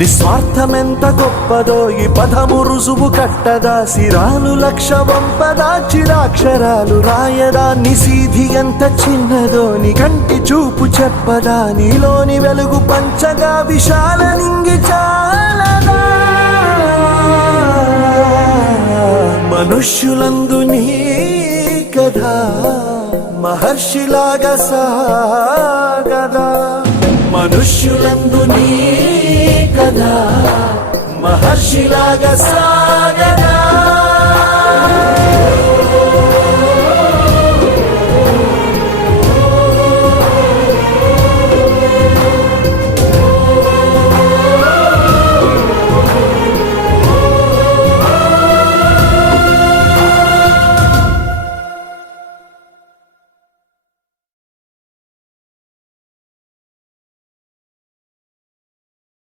నిస్వార్థమెంత గొప్పదో ఈ పదము రుజువు కట్టదా, సిరాలు లక్ష వంపదా, చిరాక్షరాలు రాయదా, నిసీధి ఎంత చిన్నదో నీ కంటి చూపు చెప్పదా, నీలోని వెలుగు పంచగా విశాల నింగి చాలదా. మనుష్యులందు నీ కథ మహర్షిలాగా సాగదా, మనుష్యులందు నీ కథ మహర్షిలాగా సాగదా.